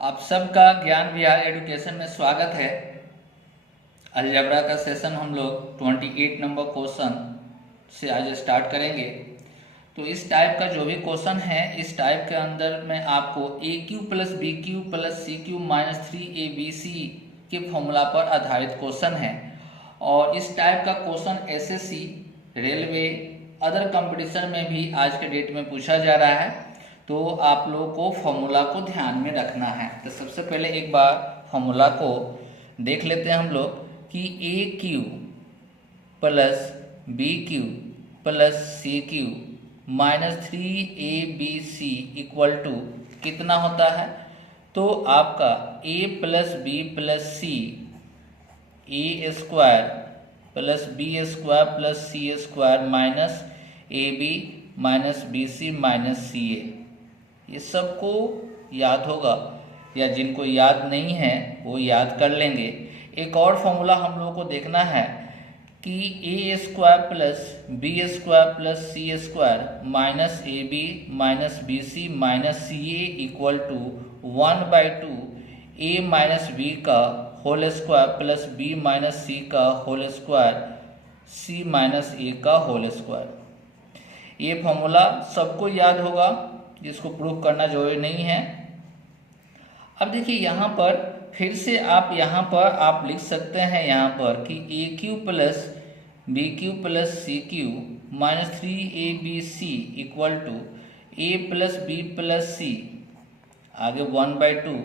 आप सबका ज्ञान विहार एजुकेशन में स्वागत है। अलजेब्रा का सेशन हम लोग 28 नंबर क्वेश्चन से आज स्टार्ट करेंगे। तो इस टाइप का जो भी क्वेश्चन है, इस टाइप के अंदर में आपको a cube plus B cube plus C cube minus 3abc के फॉर्मूला पर आधारित क्वेश्चन है। और इस टाइप का question SSC, railway, other competition में भी आज के डेट में पूछा जा रहा है। तो आप लोगों को फॉर्मूला को ध्यान में रखना है। तो सबसे पहले एक बार फॉर्मूला को देख लेते हैं हम लोग कि a cube plus B cube plus C cube minus 3abc equal to कितना होता है। तो आपका a plus B plus c a square plus b square plus c square minus a b minus b c minus c a, ये सबको याद होगा, या जिनको याद नहीं है वो याद कर लेंगे। एक और फॉर्मूला हम लोगों को देखना है कि a square plus b square plus c square minus a b minus b c minus c A equal to 1/2 a minus b का whole square plus b minus c का whole square c minus a का whole square. ये formula सबको याद होगा, जिसको proof करना जरूरी नहीं है। अब देखिए यहाँ पर फिर से आप यहाँ पर आप लिख सकते हैं यहाँ पर कि a cube plus B cube plus C cube minus 3abc equal to a plus B plus c आगे 1/2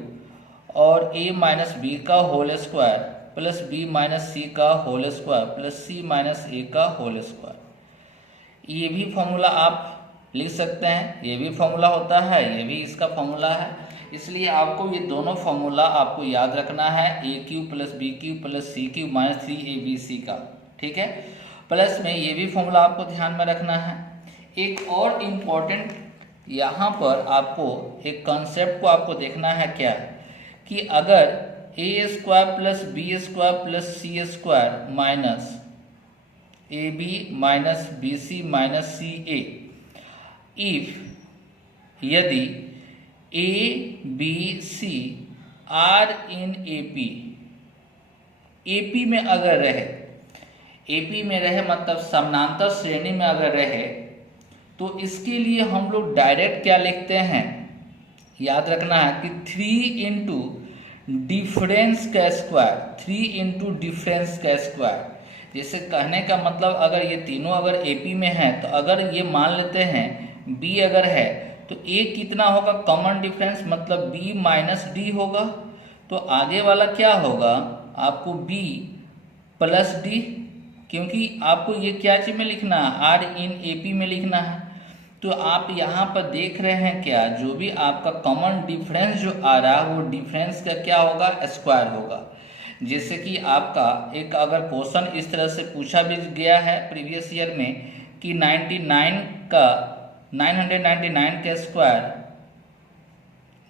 और ए माइनस बी का whole square plus b minus c का whole square plus c minus a का whole square. ये भी formula आप लिख सकते हैं, ये भी फॉर्मूला होता है, ये भी इसका फॉर्मूला है। इसलिए आपको ये दोनों फॉर्मूला आपको याद रखना है, a cube plus B cube plus C cube minus 3abc का, ठीक है। प्लस में ये भी फॉर्मूला आपको ध्यान में रखना है। एक और इम्पॉर्टेंट यहाँ पर आपको एक कॉन्सेप्ट को आपको देखना है क्या, कि अगर a square plus b square plus c square minus a b minus b c minus c a, if यदि a B C are in AP, AP में अगर रहे, एपी में रहे मतलब समानांतर श्रेणी में अगर रहे, तो इसके लिए हम लोग डायरेक्ट क्या लिखते हैं, याद रखना है कि 3 इंटू डिफरेंस का स्क्वायर, 3 इंटू डिफरेंस का स्क्वायर। जैसे कहने का मतलब अगर ये तीनों अगर एपी में है, तो अगर ये मान लेते हैं बी अगर है तो ए कितना होगा, कॉमन डिफरेंस मतलब बी माइनस डी होगा। तो आगे वाला क्या होगा, आपको बी प्लस डी, क्योंकि आपको ये क्या चीज में लिखना है, आर इन एपी में लिखना है। तो आप यहाँ पर देख रहे हैं क्या, जो भी आपका कॉमन डिफरेंस जो आ रहा है वो डिफरेंस का क्या होगा, स्क्वायर होगा। जैसे कि आपका एक अगर क्वेश्चन इस तरह से पूछा भी गया है प्रीवियस ईयर में कि 999 के स्क्वायर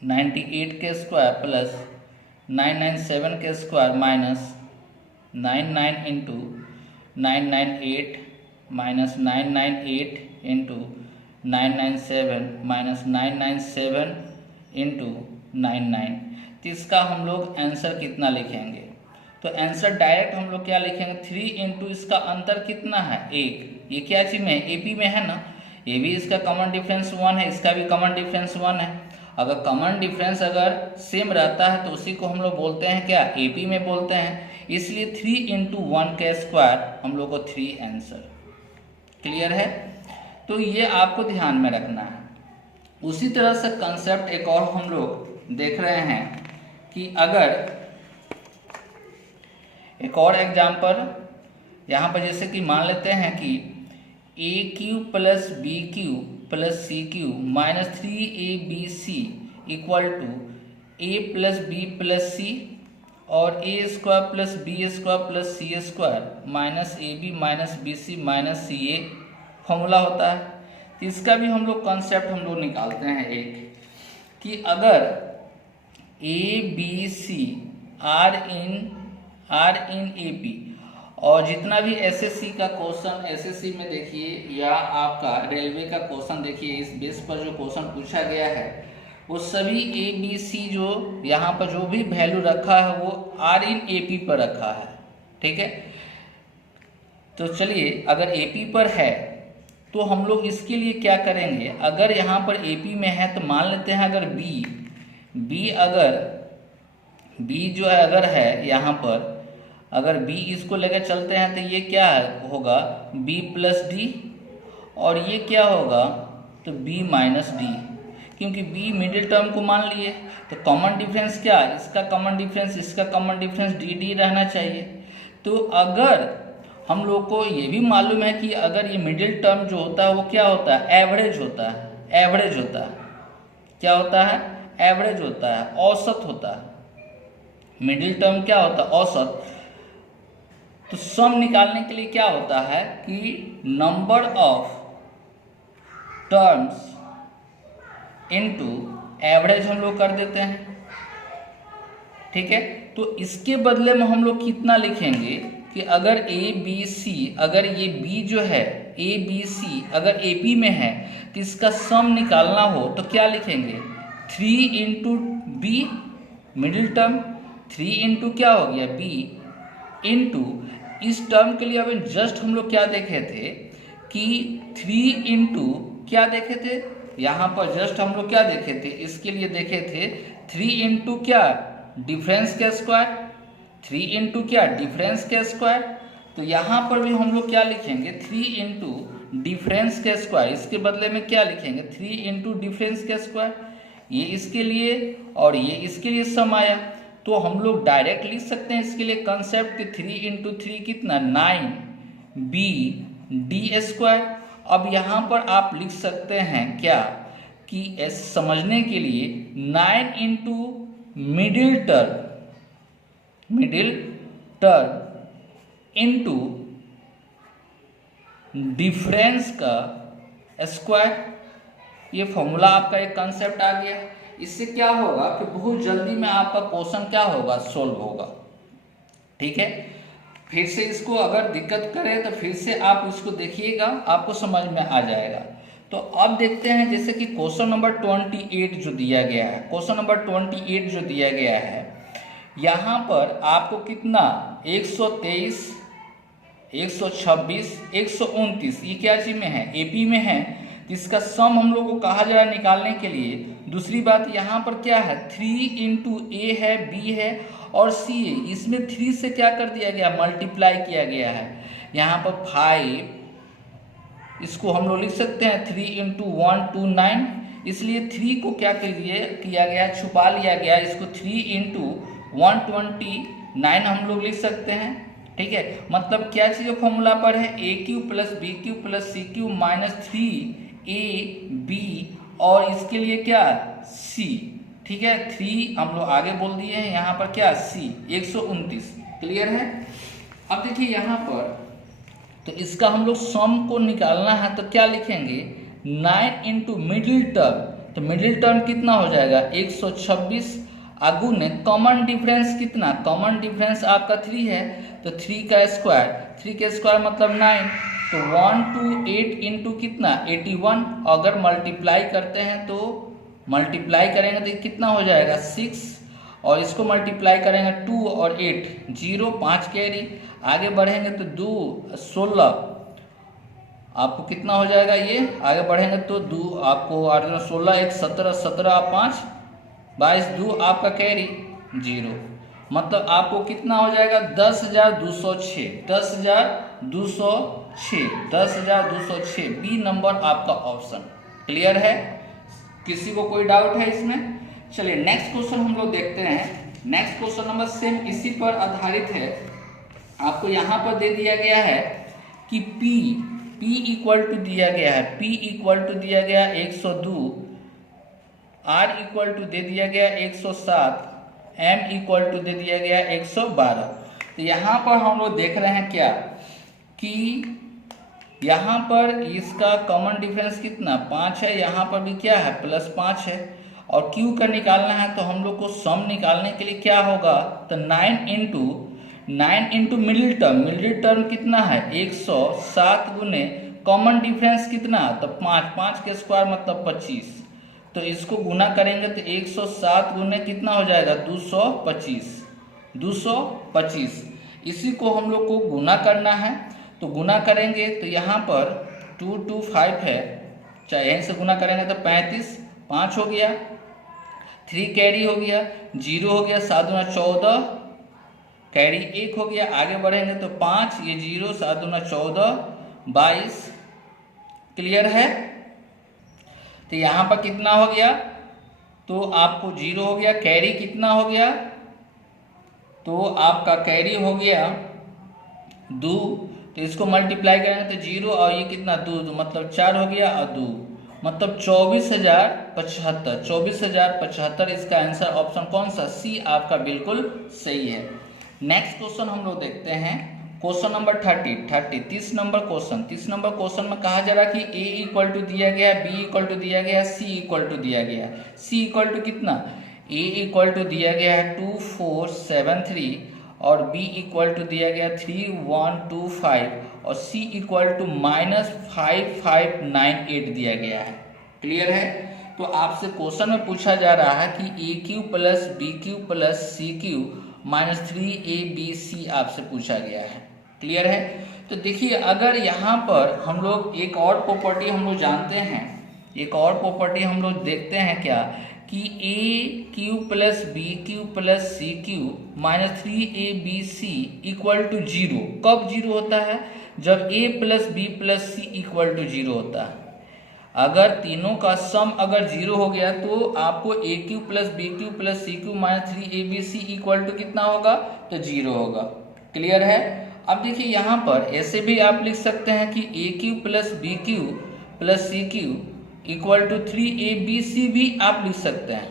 98 के स्क्वायर प्लस 997 के square minus 99 into 998 minus 998 into 997 minus 997 into 99। तो इसका हम लोग आंसर कितना लिखेंगे, तो आंसर डायरेक्ट हम लोग क्या लिखेंगे, 3 इंटू इसका अंतर कितना है, 1। ये क्या चीज में, एपी में है ना, ये भी इसका कॉमन डिफरेंस 1 है, इसका भी कॉमन डिफरेंस 1 है। अगर कॉमन डिफरेंस अगर सेम रहता है तो उसी को हम लोग बोलते हैं क्या, एपी में बोलते हैं। इसलिए 3 इंटू 1 का स्क्वायर हम लोग को 3 आंसर। क्लियर है, तो ये आपको ध्यान में रखना है। उसी तरह से कंसेप्ट एक और हम लोग देख रहे हैं कि अगर एक और एग्जाम्पल यहाँ पर, जैसे कि मान लेते हैं कि a cube plus B cube plus C cube minus 3abc equal to a plus B plus c और a square plus b square plus c square minus a b minus b c minus c a formula होता है। तो इसका भी हम लोग concept हम लोग निकालते हैं एक, कि अगर A B C are in A P, और जितना भी एसएससी का क्वेश्चन, एसएससी में देखिए या आपका रेलवे का क्वेश्चन देखिए, इस बेस पर जो क्वेश्चन पूछा गया है वो सभी ए बी सी जो यहाँ पर जो भी वैल्यू रखा है वो आर इन ए पी पर रखा है। ठीक है, तो चलिए अगर ए पी पर है तो हम लोग इसके लिए क्या करेंगे, अगर यहाँ पर ए पी में है तो मान लेते हैं अगर बी अगर बी जो है अगर है यहाँ पर, अगर बी इसको लेकर चलते हैं तो ये क्या होगा बी प्लस डी, और ये क्या होगा तो बी माइनस डी, क्योंकि बी मिडिल टर्म को मान लिए तो कॉमन डिफरेंस क्या, इसका कॉमन डिफरेंस इसका कॉमन डिफरेंस डी डी रहना चाहिए। तो अगर हम लोग को ये भी मालूम है कि अगर ये मिडिल टर्म जो होता है वो क्या होता है, एवरेज होता है, एवरेज होता है, क्या होता है, एवरेज होता है, औसत होता है। मिडिल टर्म क्या होता है, औसत। तो सम निकालने के लिए क्या होता है कि number of terms into average हम लोग कर देते हैं। ठीक है, तो इसके बदले में हम लोग कितना लिखेंगे कि अगर ए बी सी, अगर ये बी जो है ए बी सी अगर ए पी में है तो इसका सम निकालना हो तो क्या लिखेंगे 3 into B middle term, 3 into क्या हो गया बी इंटू इस टर्म के लिए अभी जस्ट हम लोग क्या देखे थे कि 3 इंटू क्या देखे थे, यहाँ पर जस्ट हम लोग क्या देखे थे, इसके लिए देखे थे 3 इंटू क्या डिफरेंस के स्क्वायर, 3 इंटू क्या डिफरेंस के स्क्वायर। तो यहाँ पर भी हम लोग क्या लिखेंगे 3 इंटू डिफरेंस के स्क्वायर, इसके बदले में क्या लिखेंगे 3 इंटू डिफरेंस के स्क्वायर। ये इसके लिए और ये इसके लिए सम आया, तो हम लोग डायरेक्ट लिख सकते हैं इसके लिए कंसेप्ट कि 3 इंटू 3 कितना 9 बी डी स्क्वायर। अब यहाँ पर आप लिख सकते हैं क्या कि समझने के लिए 9 into middle term into difference का स्क्वायर। ये फॉर्मूला आपका एक कंसेप्ट आ गया। इससे क्या होगा कि बहुत जल्दी में आपका क्वेश्चन क्या होगा सोल्व होगा। ठीक है, फिर से इसको अगर दिक्कत करे तो फिर से आप इसको देखिएगा, आपको समझ में आ जाएगा। तो अब देखते हैं जैसे कि क्वेश्चन नंबर 28 जो दिया गया है, क्वेश्चन नंबर 28 जो दिया गया है, यहाँ पर आपको कितना 123, 126, 129 ये क्या चीज में है, एपी में है। तो इसका सम हम लोग को कहा जा रहा है निकालने के लिए। दूसरी बात यहाँ पर क्या है 3 इंटू ए है, बी है और सी है, इसमें 3 से क्या कर दिया गया मल्टीप्लाई किया गया है। यहाँ पर 5 इसको हम लोग लिख सकते हैं 3 इंटू 129, इसलिए 3 को क्या किया गया छुपा लिया गया, इसको 3 इंटू 129 हम लोग लिख सकते हैं। ठीक है, मतलब क्या चाहिए फॉर्मूला पर है a cube plus B cube plus C cube minus 3 a b और इसके लिए क्या सी। ठीक है, 3 हम लोग आगे बोल दिए हैं, यहाँ पर क्या सी 129। क्लियर है। अब देखिए यहाँ पर तो इसका हम लोग सम को निकालना है तो क्या लिखेंगे 9 इंटू मिडिल टर्म, तो मिडिल टर्म कितना हो जाएगा 126 आगू ने कॉमन डिफरेंस कितना, कॉमन डिफरेंस आपका 3 है तो 3 का स्क्वायर, 3 के स्क्वायर मतलब 9, तो 128 इंटू कितना 81। अगर मल्टीप्लाई करते हैं तो मल्टीप्लाई करेंगे तो कितना हो जाएगा 6 और इसको मल्टीप्लाई करेंगे 2 और 8 0 5 कैरी, आगे बढ़ेंगे तो 2 16 आपको कितना हो जाएगा, ये आगे बढ़ेंगे तो 2 आपको 16 1 17 17 5 22 2 आपका कैरी 0, मतलब आपको कितना हो जाएगा 10,206, 10,206, 10,206 बी नंबर आपका ऑप्शन। क्लियर है, किसी को कोई डाउट है इसमें। चलिए नेक्स्ट क्वेश्चन हम लोग देखते हैं। नेक्स्ट क्वेश्चन नंबर सेम इसी पर आधारित है। आपको यहाँ पर दे दिया गया है कि P इक्वल टू दिया गया है, P इक्वल टू दिया गया 102, R इक्वल टू दे दिया गया 107, M इक्वल टू दे दिया गया 112। तो यहाँ पर हम लोग देख रहे हैं क्या कि यहाँ पर इसका कॉमन डिफरेंस कितना 5 है, यहाँ पर भी क्या है +5 है और Q का निकालना है तो हम लोग को सम निकालने के लिए क्या होगा तो 9 इंटू मिडिल टर्म कितना है 107 गुने कॉमन डिफरेंस कितना तो 5 के स्क्वायर मतलब 25, तो इसको गुना करेंगे तो 107 गुने कितना हो जाएगा 225। इसी को हम लोग को गुना करना है, तो गुना करेंगे तो यहाँ पर 225 है, चाहे यहीं से गुना करेंगे तो 35, 5 हो गया, 3 कैरी हो गया, 0 हो गया, 7 दूना 14, कैरी 1 हो गया, आगे बढ़ेंगे तो 5, ये 0, 7 दूना 14, 22। क्लियर है? तो यहाँ पर कितना हो गया, तो आपको 0 हो गया, कैरी कितना हो गया, तो आपका कैरी हो गया 2, तो इसको मल्टीप्लाई करेंगे तो 0 और ये कितना 2, मतलब 4 हो गया और 2, मतलब 24,075। इसका आंसर ऑप्शन कौन सा, सी आपका बिल्कुल सही है। नेक्स्ट क्वेश्चन हम लोग देखते हैं, क्वेश्चन नंबर 30 नंबर क्वेश्चन में कहा जा रहा है कि a इक्वल टू दिया गया है, b इक्वल टू दिया गया है, c इक्वल टू दिया गया है। c इक्वल टू कितना, a इक्वल टू दिया गया है 2473 और b इक्वल टू दिया गया 3125 और c इक्वल टू -5598 दिया गया है। क्लियर है? तो आपसे क्वेश्चन में पूछा जा रहा है कि a cube plus B cube plus C cube minus 3abc आपसे पूछा गया है। क्लियर है? तो देखिए, अगर यहाँ पर हम लोग एक और प्रॉपर्टी हम लोग जानते हैं, एक और प्रॉपर्टी हम लोग देखते हैं क्या, कि a cube plus B cube plus C cube minus 3abc equal to 0। कब 0 होता है, जब a plus B plus C equal to 0 होता है। अगर तीनों का सम अगर 0 हो गया तो आपको a cube plus B cube plus C cube minus 3abc equal to कितना होगा, तो 0 होगा। क्लियर है? अब देखिए, यहाँ पर ऐसे भी आप लिख सकते हैं कि a cube plus B cube plus C cube equal to 3abc भी आप लिख सकते हैं।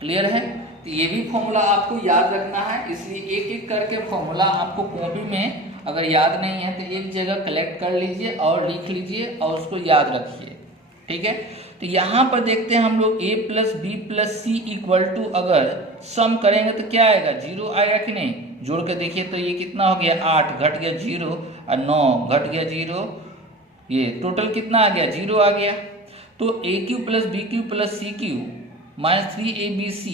क्लियर है? तो ये भी फॉर्मूला आपको याद रखना है, इसलिए एक एक करके फॉर्मूला आपको कॉपी में अगर याद नहीं है तो एक जगह कलेक्ट कर लीजिए और लिख लीजिए और उसको याद रखिए। ठीक है? तो यहाँ पर देखते हैं हम लोग a plus B plus C equal to अगर सम करेंगे तो क्या आएगा, 0 आएगा कि नहीं। जोड़ के देखिए तो ये कितना हो गया, 8 घट गया 0 और 9 घट गया 0, ये टोटल कितना आ गया, 0 आ गया। तो a cube plus B cube plus C cube minus 3abc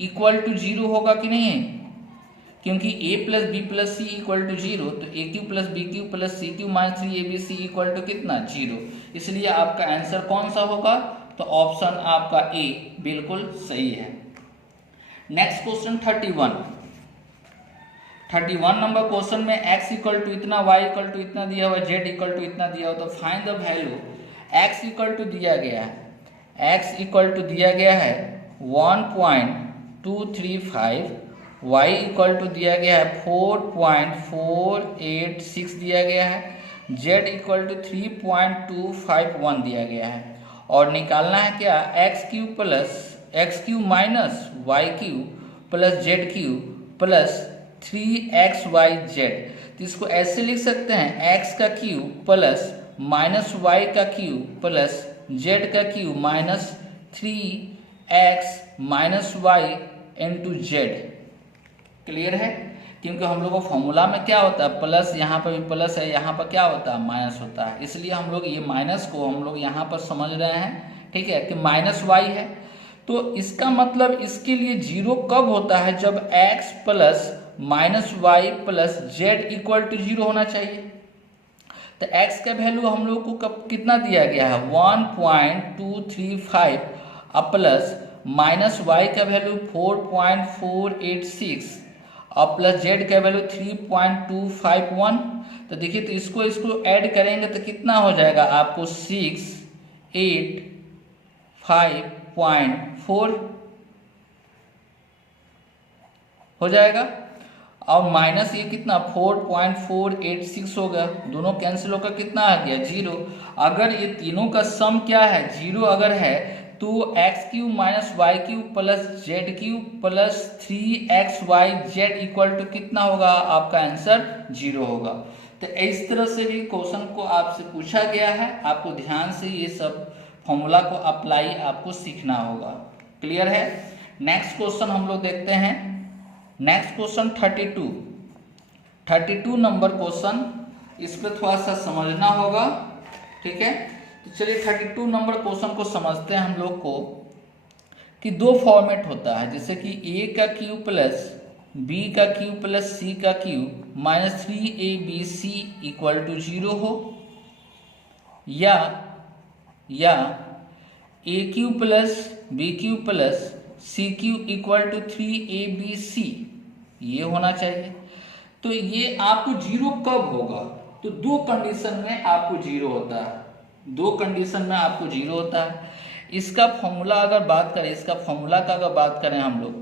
equal to 0 होगा कि नहीं, क्योंकि a plus B plus C equal to 0, तो a cube plus B cube plus C cube minus 3abc equal to कितना, 0। इसलिए आपका answer कौन सा होगा, तो ऑप्शन आपका ए बिल्कुल सही है। नेक्स्ट क्वेश्चन 31 नंबर क्वेश्चन में x इक्वल टू इतना, y इक्वल टू इतना दिया हुआ, z इक्वल टू इतना दिया हुआ, तो find the value. x equal to दिया गया है, x इक्वल टू दिया गया है 1.235, y इक्वल टू दिया गया है 4.486 दिया गया है, z इक्वल टू 3.251 दिया गया है, और निकालना है क्या, x cube minus y cube plus z cube plus 3xyz। तो इसको ऐसे लिख सकते हैं, x का क्यू प्लस माइनस वाई का क्यू प्लस जेड का cube minus 3x minus y into z. Clear है? क्योंकि हम लोग को फॉर्मूला में क्या होता है, प्लस, यहाँ पर भी प्लस है, यहाँ पर क्या होता है, माइनस होता है। इसलिए हम लोग ये माइनस को हम लोग यहाँ पर समझ रहे हैं, ठीक है, कि माइनस वाई है। तो इसका मतलब इसके लिए 0 कब होता है, जब x plus minus y plus z equal to 0 होना चाहिए। तो x का वैल्यू हम लोग को कब कितना दिया गया है, 1.235 और प्लस माइनस वाई का वैल्यू 4.486 और प्लस जेड का वैल्यू 3.251। तो देखिए, तो इसको ऐड करेंगे तो कितना हो जाएगा आपको 685.4 हो जाएगा, और माइनस ये कितना 4.486 होगा, दोनों कैंसिल होकर कितना आ गया, 0। अगर ये तीनों का सम क्या है, 0 अगर है, तो x cube minus y cube plus z cube plus 3xyz equal to कितना होगा, आपका आंसर 0 होगा। तो इस तरह से भी क्वेश्चन को आपसे पूछा गया है, आपको ध्यान से ये सब फॉर्मूला को अप्लाई आपको सीखना होगा। क्लियर है? नेक्स्ट क्वेश्चन हम लोग देखते हैं, नेक्स्ट क्वेश्चन 32 नंबर क्वेश्चन, इस पर थोड़ा सा समझना होगा। ठीक है? तो चलिए 32 नंबर क्वेश्चन को समझते हैं हम लोग को कि दो फॉर्मेट होता है, जैसे कि ए का क्यूब प्लस बी का क्यूब प्लस सी का cube minus 3abc equal to 0 हो, या a cube plus b cube plus c cube equal to 3abc, ये होना चाहिए। तो ये आपको जीरो कब होगा? तो दो कंडीशन में आपको जीरो होता है, दो कंडीशन में आपको जीरो होता है। इसका फॉर्मूला अगर बात करें, इसका फॉर्मूला का अगर बात करें हम लोग,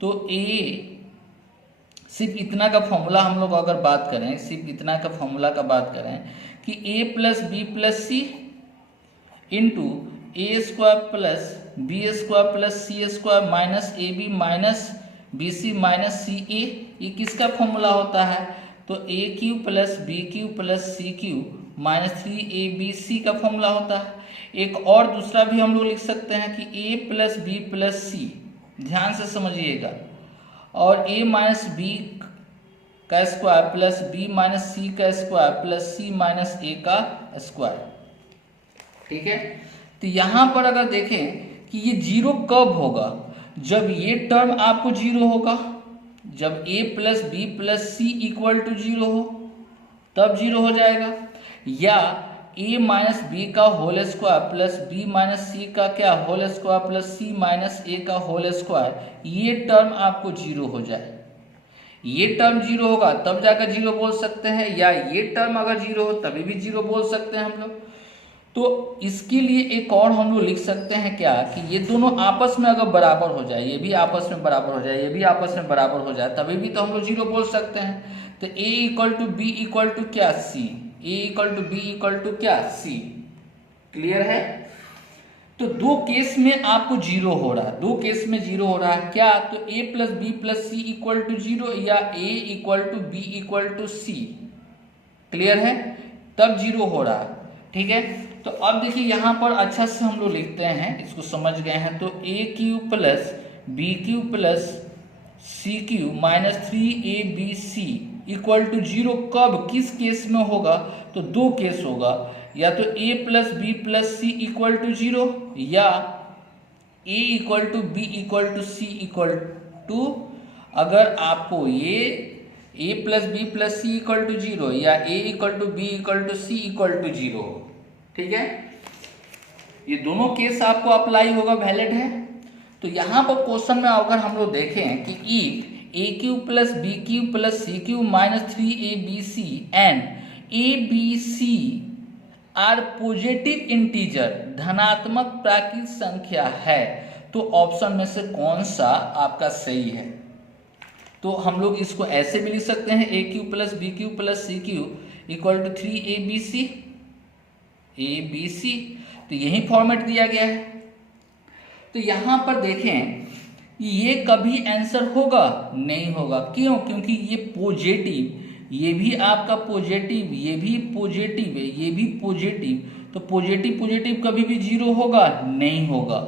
तो ए सिर्फ इतना का फॉर्मूला हम लोग अगर बात करें, सिर्फ इतना का फॉर्मूला का बात करें कि a plus B plus c into a square plus b square plus c square minus a b minus b c minus c a, ये किसका फॉर्मूला होता है? तो a cube plus B cube plus C cube minus 3abc का formula होता है। एक और दूसरा भी हम लोग लिख सकते हैं कि ए प्लस बी प्लस सी, ध्यान से समझिएगा, और ए माइनस बी का square plus b minus c का square plus c minus a का स्क्वायर। ठीक है, तो यहाँ पर अगर देखें कि ये जीरो कब होगा, जब ये टर्म आपको जीरो होगा, जब a plus B plus C equal to zero हो तब जीरो हो जाएगा, या ए माइनस बी का whole square plus b minus c का क्या whole square plus c minus a का होल स्क्वायर, ये टर्म आपको जीरो हो जाए। ये टर्म जीरो होगा तब जाकर जीरो बोल सकते हैं, या ये टर्म अगर जीरो हो तभी भी जीरो बोल सकते हैं हम लोग। तो इसके लिए एक और हम लोग लिख सकते हैं क्या, कि ये दोनों आपस में अगर बराबर हो जाए, ये भी आपस में बराबर हो जाए, ये भी आपस में बराबर हो जाए, तभी भी तो हम लोग जीरो बोल सकते हैं। तो A equal to B equal to क्या C, A equal to B equal to क्या सी। क्लियर है? तो दो केस में आपको जीरो हो रहा है, दो केस में जीरो हो रहा है क्या, तो a plus B plus C equal to zero, या a equal to B equal to c. Clear है? तब जीरो हो रहा है। ठीक है, तो अब देखिए यहाँ पर अच्छा से हम लोग लिखते हैं, इसको समझ गए हैं। तो a cube plus b cube plus c cube minus 3abc equal to zero कब, किस केस में होगा? तो दो केस होगा, या तो a plus B plus C equal to zero, या a equal to B equal to c equal to, अगर आपको ये a plus B plus C equal to zero या a equal to B equal to c equal to zero. ठीक है, ये दोनों case आपको अप्लाई होगा, वैलिड है। तो यहाँ पर क्वेश्चन में अगर हम लोग देखें कि if a cube plus b cube plus c cube minus 3abc and abc are positive integer, धनात्मक प्राकृत संख्या है, तो ऑप्शन में से कौन सा आपका सही है? तो हम लोग इसको ऐसे भी लिख सकते हैं, a cube plus b cube plus c cube equal to 3abc, तो यही फॉर्मेट दिया गया है। तो यहां पर देखें ये कभी आंसर होगा नहीं होगा, क्यों? क्योंकि ये पॉजिटिव, ये भी आपका पॉजिटिव, ये भी पॉजिटिव है, ये भी पॉजिटिव, तो पॉजिटिव पॉजिटिव कभी भी जीरो होगा नहीं होगा।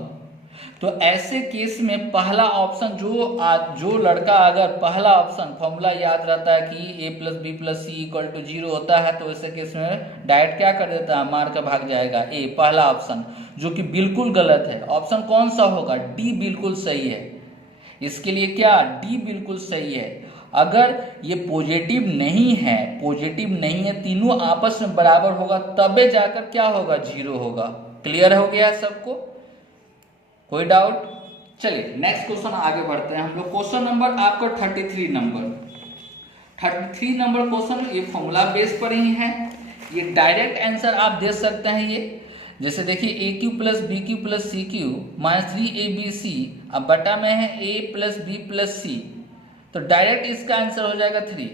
तो ऐसे केस में पहला ऑप्शन, जो लड़का अगर पहला ऑप्शन फॉर्मूला याद रहता है कि a plus B plus C equal to zero होता है, तो ऐसे केस में डायरेक्ट क्या कर देता है, मार कर भाग जाएगा ए, पहला ऑप्शन, जो कि बिल्कुल गलत है। ऑप्शन कौन सा होगा? डी बिल्कुल सही है। इसके लिए क्या, डी बिल्कुल सही है। अगर ये पॉजिटिव नहीं है, पॉजिटिव नहीं है, तीनों आपस में बराबर होगा, तबे जाकर क्या होगा, जीरो होगा। क्लियर हो गया सबको? कोई डाउट? चलिए नेक्स्ट क्वेश्चन आगे बढ़ते हैं हम लोग। क्वेश्चन नंबर आपको 33 नंबर क्वेश्चन, ये फॉर्मूला बेस पर ही है, ये डायरेक्ट आंसर आप दे सकते हैं। ये जैसे देखिए a cube plus B cube plus C cube minus 3abc, अब बटा में है a plus B plus c, तो डायरेक्ट इसका आंसर हो जाएगा 3,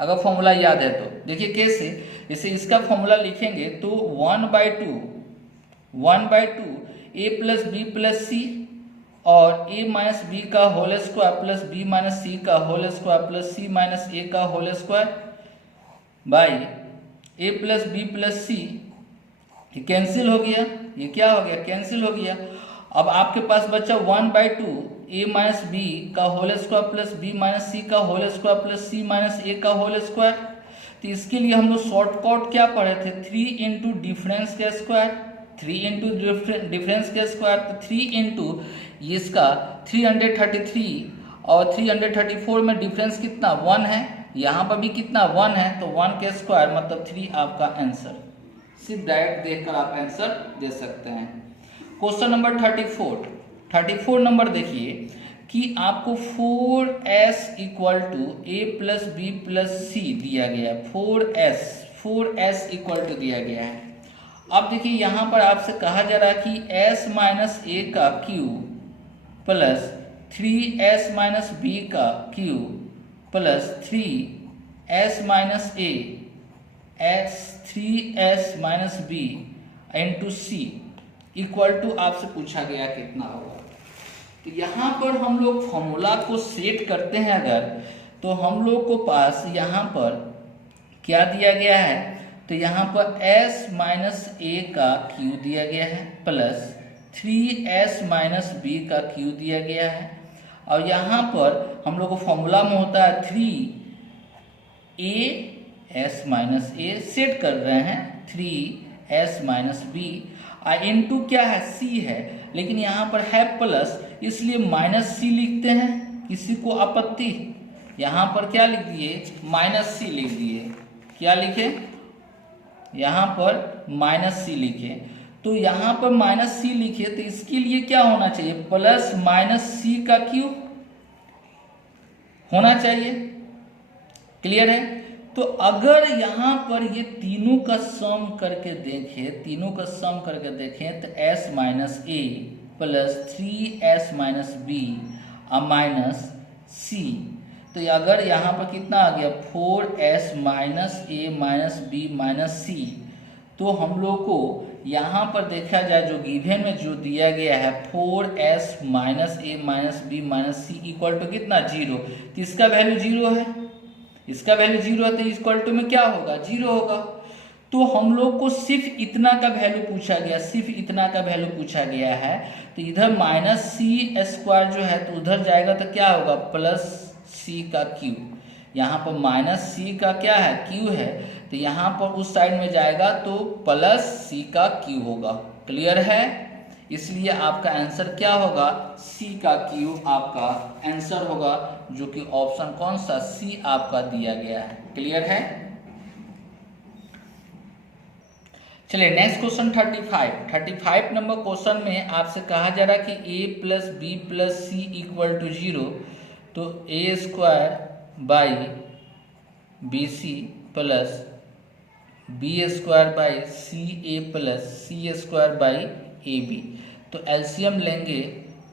अगर फॉर्मूला याद है तो। देखिए कैसे, जैसे इसका फॉर्मूला लिखेंगे तो 1/2 a plus B plus c और ए माइनस बी का whole square plus b minus c का whole square plus c minus a का whole square by a plus B plus c, ये कैंसिल हो गया, ये क्या हो गया, कैंसिल हो गया। अब आपके पास बचा 1/2 ए माइनस बी का whole square plus b minus c का whole square plus c minus a का होल स्क्वायर। तो इसके लिए हम लोग शॉर्टकट क्या पढ़े थे, 3 इंटू डिफरेंस का स्क्वायर, 3 इंटू डिफरेंस के स्क्वायर, तो 3 इंटू इसका 333 और 334 में डिफरेंस कितना 1 है, यहाँ पर भी कितना 1 है, तो 1 के स्क्वायर मतलब 3 आपका आंसर। सिर्फ डायरेक्ट देखकर आप आंसर दे सकते हैं। क्वेश्चन नंबर 34 नंबर देखिए कि आपको 4s equal to a plus B plus c दिया गया है। 4s इक्वल टू दिया गया है। अब देखिए यहाँ पर आपसे कहा जा रहा है कि s माइनस ए का cube plus 3s minus b का cube plus 3s minus a 3s minus b into c equal to आपसे पूछा गया कितना होगा। तो यहाँ पर हम लोग फॉर्मूला को सेट करते हैं अगर, तो हम लोग को पास यहाँ पर क्या दिया गया है, तो यहाँ पर s माइनस ए का क्यू दिया गया है प्लस 3s माइनस बी का क्यू दिया गया है, और यहाँ पर हम लोग को फॉर्मूला में होता है 3as माइनस ए, सेट कर रहे हैं 3s माइनस बी, इंटू क्या है c है, लेकिन यहाँ पर है प्लस इसलिए माइनस सी लिखते हैं। किसी को आपत्ति, यहाँ पर क्या लिख दिए माइनस सी लिख दिए, क्या लिखे यहाँ पर माइनस सी लिखे, तो यहाँ पर माइनस सी लिखे तो इसके लिए क्या होना चाहिए प्लस माइनस सी का क्यूब होना चाहिए। क्लियर है। तो अगर यहाँ पर ये तीनों का सम करके देखें तो s minus a plus 3s minus b minus c, तो अगर यहाँ पर कितना आ गया 4s minus a minus b minus c, तो हम लोग को यहाँ पर देखा जाए जो गिवन में जो दिया गया है 4s minus a minus b minus c equal to कितना 0, तो इसका वैल्यू 0 है, इसका वैल्यू 0 है, तो इक्वल टू में क्या होगा 0 होगा। तो हम लोग को सिर्फ इतना का वैल्यू पूछा गया, सिर्फ इतना का वैल्यू पूछा गया है, तो इधर माइनस सी स्क्वायर जो है तो उधर जाएगा तो क्या होगा प्लस सी का क्यू, यहाँ पर माइनस सी का क्या है क्यू है, तो यहाँ पर उस साइड में जाएगा तो प्लस सी का क्यू होगा। क्लियर है। इसलिए आपका आंसर क्या होगा सी का क्यू आपका आंसर होगा, जो कि ऑप्शन कौन सा सी आपका दिया गया है। क्लियर है। चलिए नेक्स्ट क्वेश्चन 35 नंबर क्वेश्चन में आपसे कहा जा रहा है कि a plus B plus C equal to 0, तो a square by b c plus b square by c a plus c square by a b, तो एलसीएम लेंगे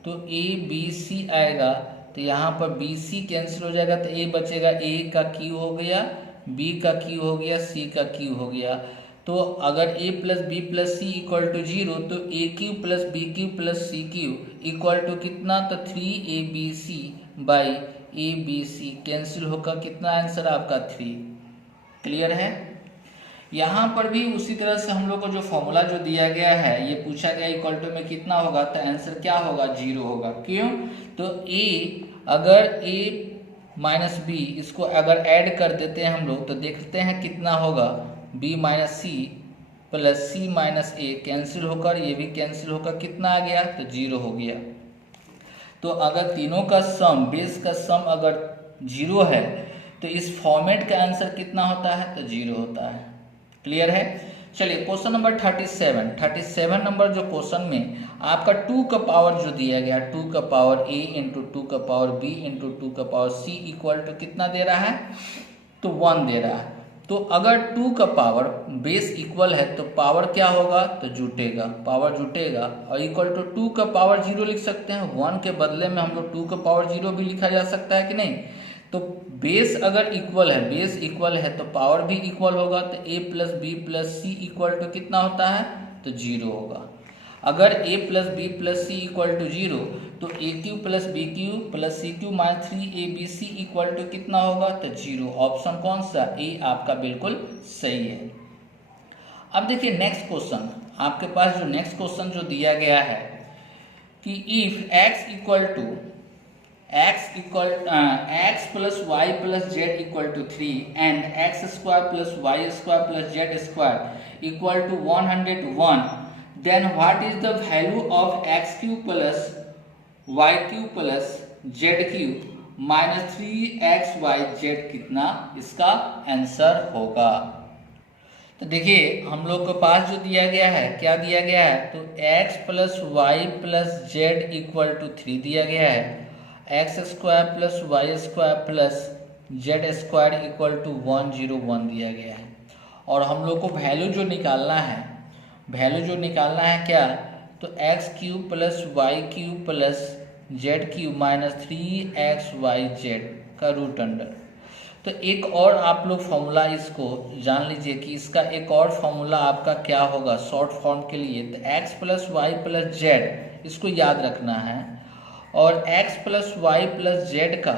तो ए बी सी आएगा, तो यहाँ पर बी सी कैंसिल हो जाएगा तो a बचेगा, a का क्यू हो गया, b का क्यू हो गया, c का क्यू हो गया। तो अगर a plus B plus C equal to 0, तो a cube plus B cube plus C cube equal to कितना, तो 3abc बाई abc कैंसिल होकर कितना आंसर आपका 3। क्लियर है। यहाँ पर भी उसी तरह से हम लोग को जो फॉर्मूला जो दिया गया है ये पूछा गया इक्वल टू में कितना होगा, तो आंसर क्या होगा 0 होगा। क्यों, तो अगर a माइनस बी इसको अगर ऐड कर देते हैं हम लोग तो देखते हैं कितना होगा, b माइनस सी प्लस सी माइनस ए कैंसिल होकर ये भी कैंसिल होकर कितना आ गया, तो 0 हो गया। तो अगर तीनों का सम बेस का सम अगर 0 है तो इस फॉर्मेट का आंसर कितना होता है, तो 0 होता है। क्लियर है। चलिए क्वेश्चन नंबर 37 नंबर जो क्वेश्चन में आपका 2 का पावर जो दिया गया 2 का पावर a इंटू 2 का पावर b इंटू 2 का पावर c इक्वल टू कितना दे रहा है, तो 1 दे रहा है। तो अगर 2 का पावर बेस इक्वल है तो पावर क्या होगा, तो जुटेगा, पावर जुटेगा, और इक्वल टू 2 का पावर 0 लिख सकते हैं, 1 के बदले में हम लोग 2 का पावर 0 भी लिखा जा सकता है कि नहीं। तो बेस अगर इक्वल है तो पावर भी इक्वल होगा, तो a plus B plus C equal to कितना होता है, तो 0 होगा। अगर a plus B plus C equal to 0, तो a cube plus B cube plus C cube minus 3abc equal to कितना होगा, तो 0। ऑप्शन कौन सा ए आपका बिल्कुल सही है। अब देखिए नेक्स्ट क्वेश्चन, आपके पास जो नेक्स्ट क्वेश्चन जो दिया गया है कि if x equal to x plus y plus z equal to 3 and x square plus y square plus z square equal to 101, then what is the value of x cube plus y cube plus z cube minus 3xyz कितना इसका answer होगा। तो देखिए हम लोग के पास जो दिया गया है, क्या दिया गया है, तो x plus y plus z equal to 3 दिया गया है, x square plus y square plus z square equal to 101 दिया गया है। और हम लोग को वैल्यू जो निकालना है, क्या, तो x cube plus y cube plus z cube minus 3xyz का रूट अंडर। तो एक और आप लोग फॉर्मूला इसको जान लीजिए कि इसका एक और फॉर्मूला आपका क्या होगा शॉर्ट फॉर्म के लिए, तो x plus y plus z इसको याद रखना है, और x plus y plus z का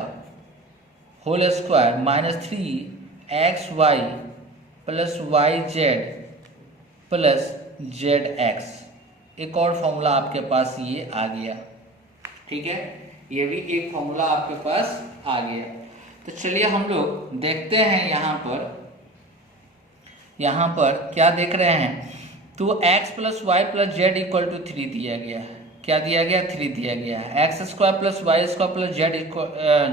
whole square minus 3xy plus y z plus z x. एक और फॉर्मूला आपके पास ये आ गया, ठीक है, ये भी एक फॉर्मूला आपके पास आ गया। तो चलिए हम लोग देखते हैं यहाँ पर क्या देख रहे हैं, तो x plus y plus z equal to 3 दिया गया है, क्या दिया गया, 3 दिया गया है, x square plus y square plus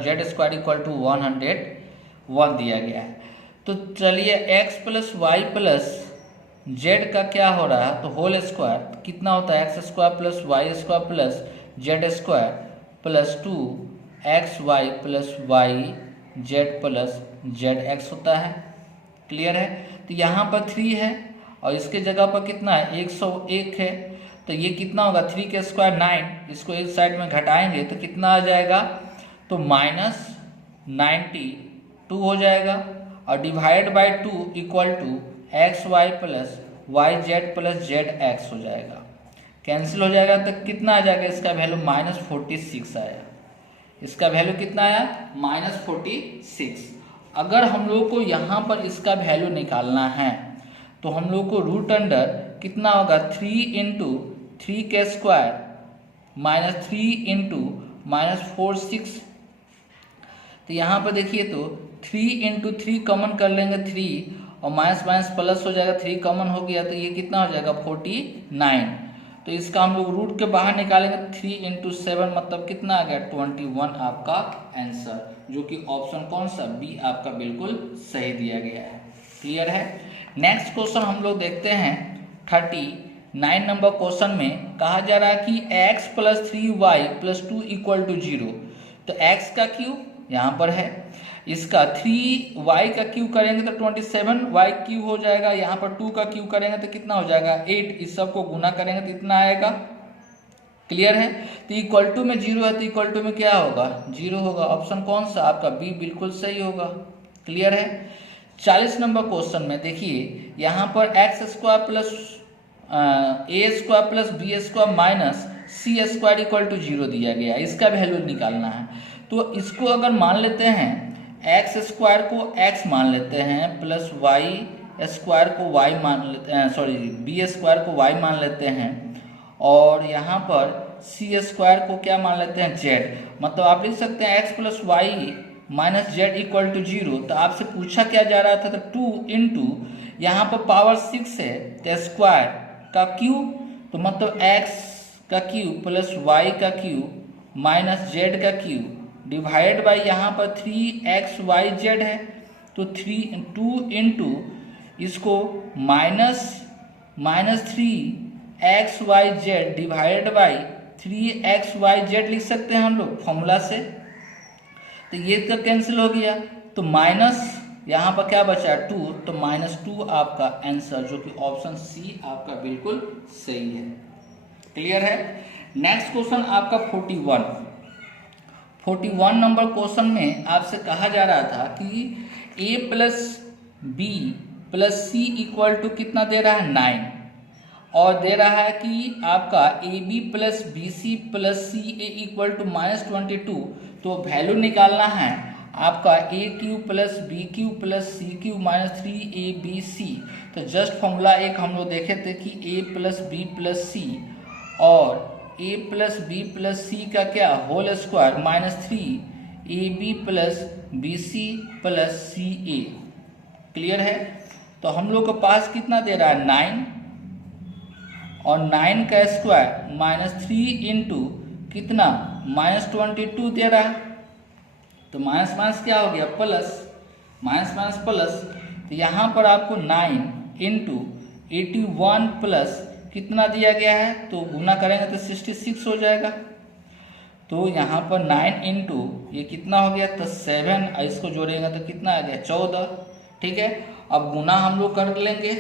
z square equal to 101 दिया गया है। तो चलिए x plus y plus z का क्या हो रहा है, तो होल स्क्वायर कितना होता है, x square plus y square plus z square plus 2xy plus y z plus z x होता है। क्लियर है। तो यहाँ पर 3 है और इसके जगह पर कितना है, 101 है, तो ये कितना होगा, 3 के स्क्वायर 9, इसको एक साइड में घटाएंगे तो कितना आ जाएगा, तो माइनस 92 हो जाएगा, और divide by 2 equal to x y plus y z plus z x हो जाएगा, कैंसिल हो जाएगा, तो कितना आ जाएगा, इसका वैल्यू -46 आया, इसका वैल्यू कितना आया, -46। अगर हम लोग को यहाँ पर इसका वैल्यू निकालना है तो हम लोग को रूट अंडर कितना होगा, 3 इंटू 3 के स्क्वायर माइनस 3 इंटू -46। तो यहाँ पर देखिए तो 3 इंटू 3 कॉमन कर लेंगे, 3 और माइनस माइनस प्लस हो जाएगा, 3 कॉमन हो गया तो ये कितना हो जाएगा 49। तो इसका हम लोग रूट के बाहर निकालेंगे, 3 इंटू 7 मतलब कितना आ गया 21 आपका आंसर, जो कि ऑप्शन कौन सा, बी आपका बिल्कुल सही दिया गया है। क्लियर है। नेक्स्ट क्वेश्चन हम लोग देखते हैं 39 नंबर क्वेश्चन में कहा जा रहा है कि x plus 3y plus 2 equal to 0। तो x का क्यूब यहाँ पर है, इसका 3y का क्यूब करेंगे तो 27y क्यूब हो जाएगा, यहाँ पर 2 का क्यूब करेंगे तो कितना हो जाएगा 8, इस सब को गुना करेंगे तो इतना आएगा। क्लियर है। तो इक्वल टू में 0 है तो इक्वल टू में क्या होगा, 0 होगा, ऑप्शन कौन सा आपका बी बिल्कुल सही होगा। क्लियर है। 40 नंबर क्वेश्चन में देखिए यहाँ पर x square plus a square plus b square minus c square equal to 0 दिया गया है, इसका वैल्यू निकालना है। तो इसको अगर मान लेते हैं एक्स स्क्वायर को x मान लेते हैं प्लस वाई स्क्वायर को y मान लेते हैं, सॉरी बी स्क्वायर को y मान लेते हैं, और यहाँ पर सी स्क्वायर को क्या मान लेते हैं z, मतलब आप लिख सकते हैं x plus y minus z equal to 0। तो आपसे पूछा क्या जा रहा था, तो 2 इंटू यहाँ पर पावर 6 है तो स्क्वायर का क्यूब, तो मतलब x का क्यूब प्लस y का क्यूब माइनस जेड का क्यूब डिवाइड बाई यहाँ पर 3xyz है, तो 2 इंटू इसको minus 3xyz divide by 3xyz लिख सकते हैं हम लोग फॉर्मूला से। तो ये तो कैंसिल हो गया, तो माइनस यहाँ पर क्या बचा 2, तो -2 आपका आंसर, जो कि ऑप्शन सी आपका बिल्कुल सही है। क्लियर है। नेक्स्ट क्वेश्चन आपका 41 नंबर क्वेश्चन में आपसे कहा जा रहा था कि a plus B plus C equal to कितना दे रहा है 9, और दे रहा है कि आपका a b plus b c plus c A equal to -22। तो वैल्यू निकालना है आपका a cube plus B cube plus C cube minus 3abc। तो जस्ट फॉर्मूला एक हम लोग देखे थे कि a plus B plus c और a plus B plus c का क्या whole square -3ab plus b c plus c a. Clear है। तो हम लोग के पास कितना दे रहा है 9, और 9 का स्क्वायर -3 इंटू कितना -22 दे रहा है। तो माइनस माइनस क्या हो गया प्लस, माइनस माइनस प्लस। तो यहाँ पर आपको 9 इंटू 81 प्लस कितना दिया गया है, तो गुना करेंगे तो 66 हो जाएगा। तो यहाँ पर 9 इंटू ये कितना हो गया, तो 7, इसको जोड़ेंगे तो कितना आ गया 14। ठीक है, अब गुना हम लोग कर लेंगे,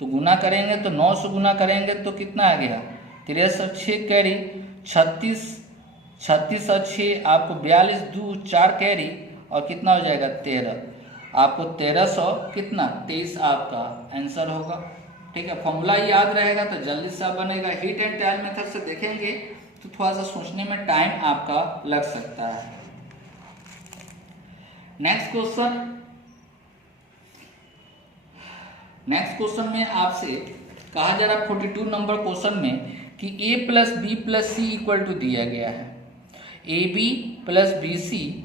तो गुना करेंगे तो 9 से गुना करेंगे तो कितना आ गया 63 और 6 कैरी 36, 36 और 6 आपको 42, 2 4 कैरी और कितना हो जाएगा 13। आपको 1300 कितना 23 आपका आंसर होगा। ठीक है, फॉर्मूला याद रहेगा तो जल्दी से बनेगा। हीट एंड ट्रायल मेथड से देखेंगे तो थोड़ा सा सोचने में टाइम आपका लग सकता है। नेक्स्ट क्वेश्चन में आपसे कहा जा रहा 42 नंबर क्वेश्चन में कि a plus B plus C equal to दिया गया है। A b plus b c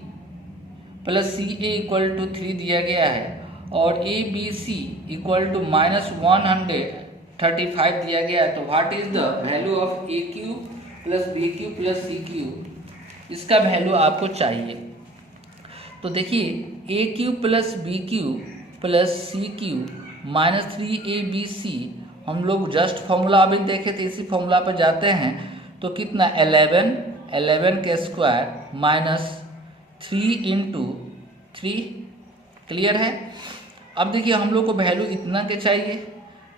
plus c A equal to 3 दिया गया है और a B c equal to -135 दिया गया है। तो what is the value of a cube plus B cube plus C cube, इसका वैल्यू आपको चाहिए। तो देखिए a cube plus B cube plus C cube -3abc, हम लोग जस्ट फॉर्मूला अभी देखे थे, इसी फॉर्मूला पर जाते हैं तो कितना 11 के स्क्वायर -3 इंटू 3, क्लियर है। अब देखिए हम लोग को वैल्यू इतना के चाहिए,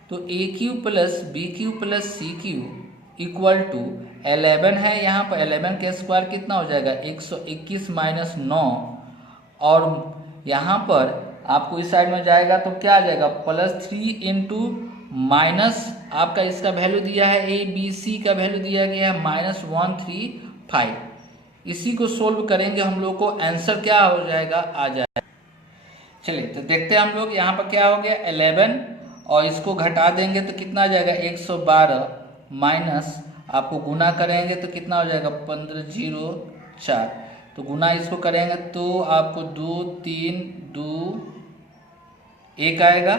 तो a cube plus B cube plus C cube equal to 11 है, यहाँ पर 11 के स्क्वायर कितना हो जाएगा 121 -9, और यहाँ पर आपको इस साइड में जाएगा तो क्या आ जाएगा +3 इंटू माइनस आपका इसका वैल्यू दिया है ए बी सी का वैल्यू दिया गया है -135। इसी को सोल्व करेंगे हम लोग को आंसर क्या हो जाएगा आ जाएगा। चलिए तो देखते हैं हम लोग यहाँ पर क्या हो गया 11 और इसको घटा देंगे तो कितना आ जाएगा 112 माइनस आपको गुना करेंगे तो कितना हो जाएगा 1504। तो गुना इसको करेंगे तो आपको 2 3 2 1 आएगा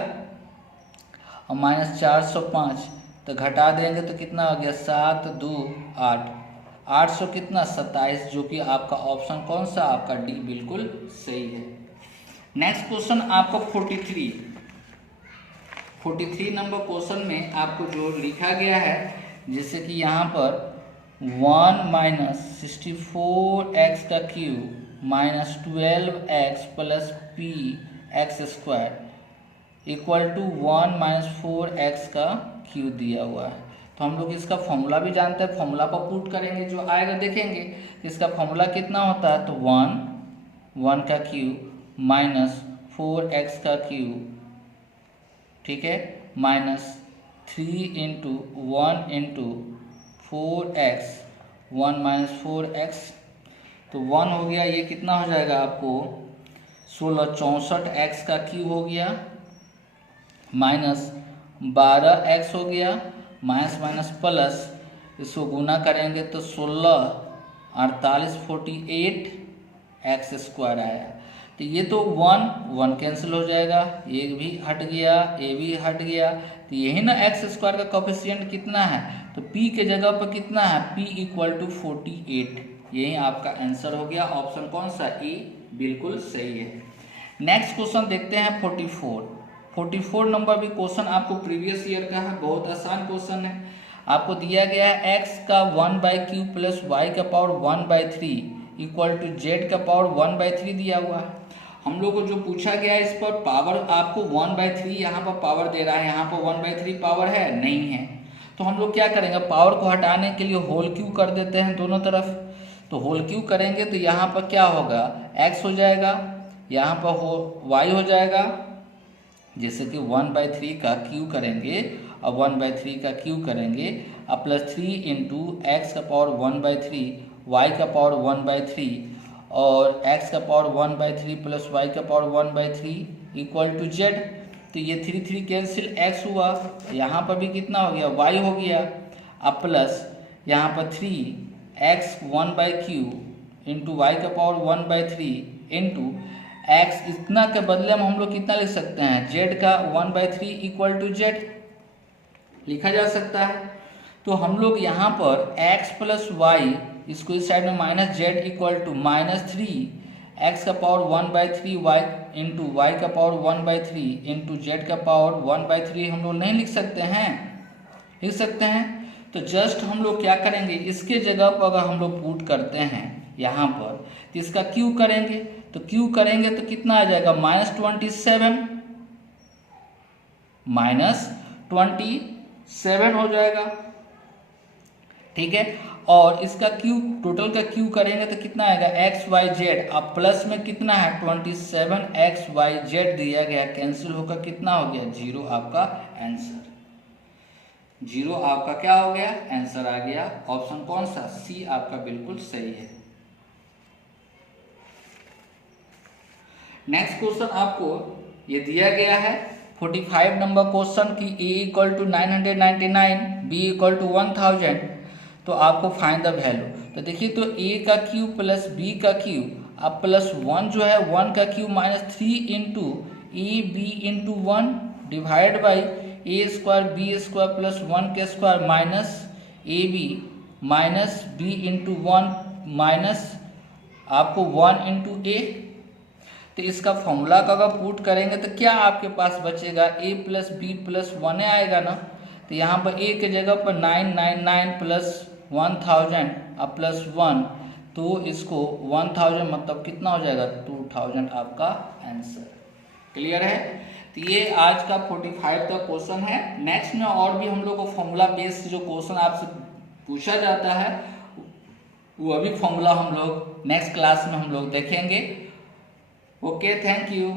और -405, तो घटा देंगे तो कितना हो गया 7 2 8, 800 कितना 27, जो कि आपका ऑप्शन कौन सा आपका डी बिल्कुल सही है। नेक्स्ट क्वेश्चन आपका 43 नंबर क्वेश्चन में आपको जो लिखा गया है, जैसे कि यहाँ पर 1 - 64x का cube -12x plus p x square equal to 1 - 4x का क्यूब दिया हुआ है। तो हम लोग इसका फॉर्मूला भी जानते हैं, फॉर्मूला पर पुट करेंगे, जो आएगा देखेंगे इसका फॉर्मूला कितना होता है। तो 1 का क्यूब -4x का क्यूब, ठीक है, -3 इंटू 1 इंटू 4x 1 - 4x, तो 1 हो गया, ये कितना हो जाएगा आपको 16 64x का क्यूब हो गया -12x हो गया, माइनस माइनस प्लस इसको गुना करेंगे तो 16 48 48 एक्स स्क्वायर आया। तो ये तो 1 कैंसिल हो जाएगा, ये भी हट गया, ये भी हट गया, तो यही ना एक्स स्क्वायर का कोफिशिएंट कितना है, तो p के जगह पर कितना है p इक्वल टू 48, यही आपका आंसर हो गया। ऑप्शन कौन सा ए बिल्कुल सही है। नेक्स्ट क्वेश्चन देखते हैं 44 नंबर भी क्वेश्चन आपको प्रीवियस ईयर का है, बहुत आसान क्वेश्चन है। आपको दिया गया है x का 1/3 प्लस y का पावर 1/3 इक्वल टू z का पावर 1/3 दिया हुआ है। हम लोग को जो पूछा गया है इस पर पावर आपको 1/3 यहाँ पर पावर दे रहा है, यहाँ पर 1/3 पावर है नहीं है, तो हम लोग क्या करेंगे पावर को हटाने के लिए होल क्यू कर देते हैं दोनों तरफ। तो होल क्यू करेंगे तो यहाँ पर क्या होगा x हो जाएगा, यहाँ पर y हो जाएगा, जैसे कि 1/3 का क्यू करेंगे और 1/3 का क्यू करेंगे अब +3 इंटू एक्स का पावर 1/3 y का पावर 1/3 और x का पावर 1/3 प्लस y का पावर 1/3 इक्वल टू z। तो ये 3 कैंसिल x हुआ, यहाँ पर भी कितना हो गया y हो गया, अब प्लस यहाँ पर 3x 1/q इंटू y का पावर 1/3 इंटू x, इतना के बदले में हम लोग कितना लिख सकते हैं z का 1/3 इक्वल टू z लिखा जा सकता है। तो हम लोग यहाँ पर x प्लस वाई, इसको इस साइड में minus z equal to -3 x का पावर 1/3 y इंटू वाई का पावर 1/3 इंटू जेड का पावर 1/3 हम लोग नहीं लिख सकते हैं? लिख सकते हैं। तो जस्ट हम लोग क्या करेंगे, इसके जगह पर अगर हम लोग पुट करते हैं यहाँ पर, तो इसका क्यू करेंगे, तो क्यू करेंगे तो कितना आ जाएगा, -27 हो जाएगा। ठीक है, और इसका क्यू, टोटल का क्यू करेंगे तो कितना आएगा, एक्स वाई जेड। अब प्लस में कितना है, 27 XYZ दिया गया, कैंसिल होकर कितना हो गया, 0 आपका आंसर। 0 आपका क्या हो गया, आंसर आ गया। ऑप्शन कौन सा, सी आपका बिल्कुल सही है। नेक्स्ट क्वेश्चन आपको ये दिया गया है 45 नंबर क्वेश्चन की a equal to 999, b equal to 1000, तो आपको फाइंड द वैल्यू। तो देखिए, तो a का क्यू प्लस b का क्यू, अब प्लस 1 जो है 1 का cube -3 into a b into 1 divide by a square b square plus 1 के square minus a b minus b into 1 minus आपको 1 इंटू ए। तो इसका फॉर्मूला का अगर पुट करेंगे तो क्या आपके पास बचेगा, a प्लस बी प्लस 1 आएगा ना। तो यहाँ पर a के जगह पर 999 प्लस 1000 अब प्लस 1, तो इसको 1000 मतलब कितना हो जाएगा, 2000 आपका आंसर। क्लियर है। तो ये आज का 45 का क्वेश्चन है। नेक्स्ट में और भी हम लोग को फॉर्मूला बेस्ड जो क्वेश्चन आपसे पूछा जाता है, वो भी फॉर्मूला हम लोग नेक्स्ट क्लास में हम लोग देखेंगे। Okay, thank you.